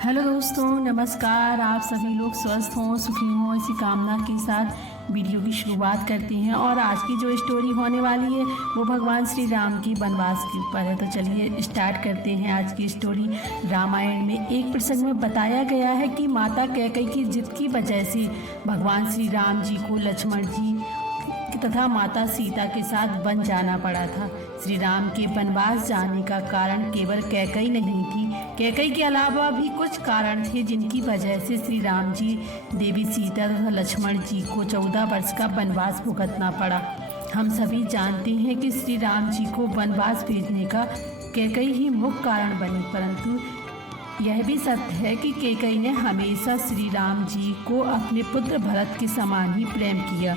Hello दोस्तों, नमस्कार। आप सभी लोग स्वस्थ हों, सुखी हों, इसी कामना के साथ वीडियो की शुरुआत करते हैं। और आज की जो स्टोरी होने वाली है वो भगवान श्री राम की वनवास के ऊपर है। तो चलिए स्टार्ट करते हैं आज की स्टोरी। रामायण में एक प्रसंग में बताया गया है कि माता कैकेयी की जिद की वजह से भगवान श्री राम जी को लक्ष्मण जी तथा माता सीता के साथ वन जाना पड़ा था। श्री राम के वनवास जाने का कारण केवल कैकेयी नहीं थी। कैकेयी के अलावा भी कुछ कारण थे जिनकी वजह से श्री राम जी, देवी सीता तथा लक्ष्मण जी को 14 वर्ष का वनवास भुगतना पड़ा। हम सभी जानते हैं कि श्री राम जी को वनवास भेजने का कैकेयी ही मुख्य कारण बनी, परंतु यह भी सत्य है कि कैकेयी ने हमेशा श्री राम जी को अपने पुत्र भरत के समान ही प्रेम किया।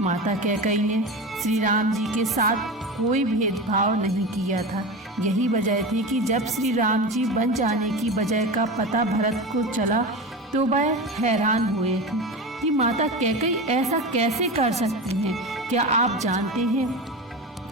माता कैकेयी ने श्री राम जी के साथ कोई भेदभाव नहीं किया था। यही वजह थी कि जब श्री राम जी वन जाने की वजह का पता भरत को चला तो वह हैरान हुए थे कि माता कैकेयी ऐसा कैसे कर सकती हैं। क्या आप जानते हैं,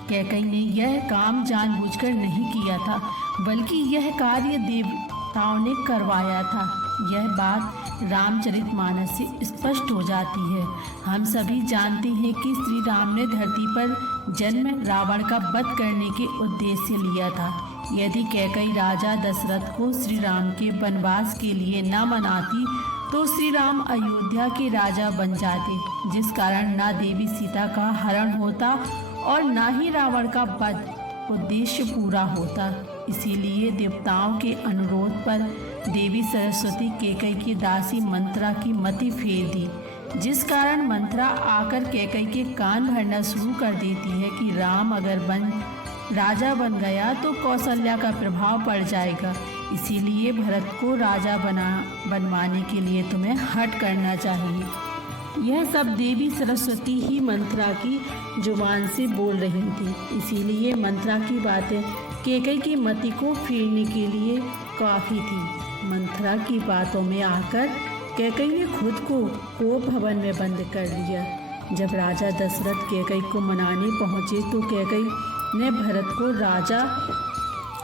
कैकेयी ने यह काम जानबूझकर नहीं किया था, बल्कि यह कार्य देवताओं ने करवाया था। यह बात रामचरितमानस से स्पष्ट हो जाती है। हम सभी जानते हैं कि श्री राम ने धरती पर जन्म रावण का वध करने के उद्देश्य से लिया था। यदि कैकेयी राजा दशरथ को श्री राम के वनवास के लिए न मनाती तो श्री राम अयोध्या के राजा बन जाते, जिस कारण न देवी सीता का हरण होता और न ही रावण का वध उद्देश्य पूरा होता। इसीलिए देवताओं के अनुरोध पर देवी सरस्वती कैकेयी की दासी मंत्रा की मति फेर दी, जिस कारण मंत्रा आकर कैकेयी के कान भरना शुरू कर देती है कि राम अगर राजा बन गया तो कौशल्या का प्रभाव पड़ जाएगा। इसीलिए भरत को राजा बनवाने के लिए तुम्हें हट करना चाहिए। यह सब देवी सरस्वती ही मंत्रा की जुबान से बोल रही थी। इसीलिए मंत्रा की बातें कैकेयी की मति को फेरने के लिए काफ़ी थी। मंत्रा की बातों में आकर कैकेयी ने खुद को कोप भवन में बंद कर लिया। जब राजा दशरथ कैकेयी को मनाने पहुँचे तो कैकेयी ने भरत को राजा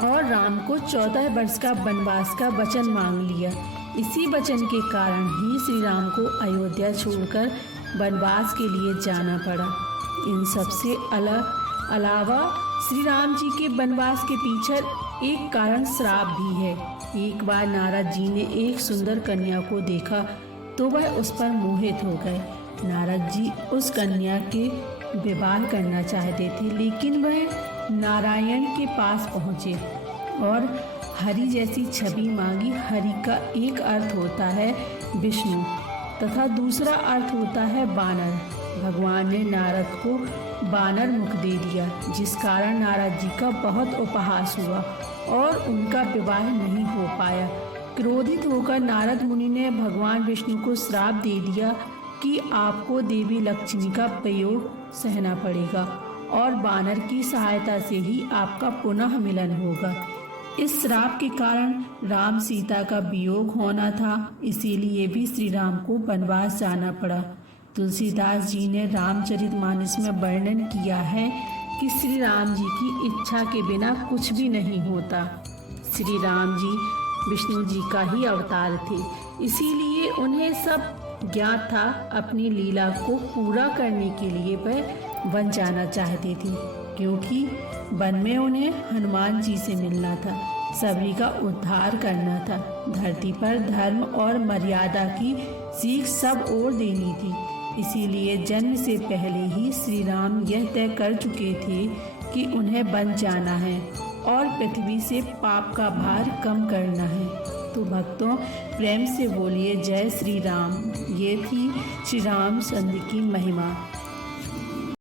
और राम को 14 वर्ष का वनवास का वचन मांग लिया। इसी वचन के कारण ही श्री राम को अयोध्या छोड़कर वनवास के लिए जाना पड़ा। इन सब से अलावा श्री राम जी के वनवास के पीछे एक कारण श्राप भी है। एक बार नारद जी ने एक सुंदर कन्या को देखा तो वह उस पर मोहित हो गए। नारद जी उस कन्या के विवाह करना चाहते थे, लेकिन वह नारायण के पास पहुँचे और हरि जैसी छवि मांगी। हरि का एक अर्थ होता है विष्णु तथा दूसरा अर्थ होता है बानर। भगवान ने नारद को बानर मुख दे दिया, जिस कारण नारद जी का बहुत उपहास हुआ और उनका विवाह नहीं हो पाया। क्रोधित होकर नारद मुनि ने भगवान विष्णु को श्राप दे दिया कि आपको देवी लक्ष्मी का प्रयोग सहना पड़ेगा और बानर की सहायता से ही आपका पुनः मिलन होगा। इस श्राप के कारण राम सीता का वियोग होना था, इसीलिए भी श्री राम को वनवास जाना पड़ा। तुलसीदास जी ने रामचरितमानस में वर्णन किया है कि श्री राम जी की इच्छा के बिना कुछ भी नहीं होता। श्री राम जी विष्णु जी का ही अवतार थे, इसीलिए उन्हें सब ज्ञात था। अपनी लीला को पूरा करने के लिए वह वन जाना चाहते थे, क्योंकि वन में उन्हें हनुमान जी से मिलना था, सभी का उद्धार करना था। धरती पर धर्म और मर्यादा की सीख सब ओर देनी थी। इसीलिए जन्म से पहले ही श्री राम यह तय कर चुके थे कि उन्हें वन जाना है और पृथ्वी से पाप का भार कम करना है। तो भक्तों, प्रेम से बोलिए जय श्री राम। ये थी श्री रामचंद्र की महिमा।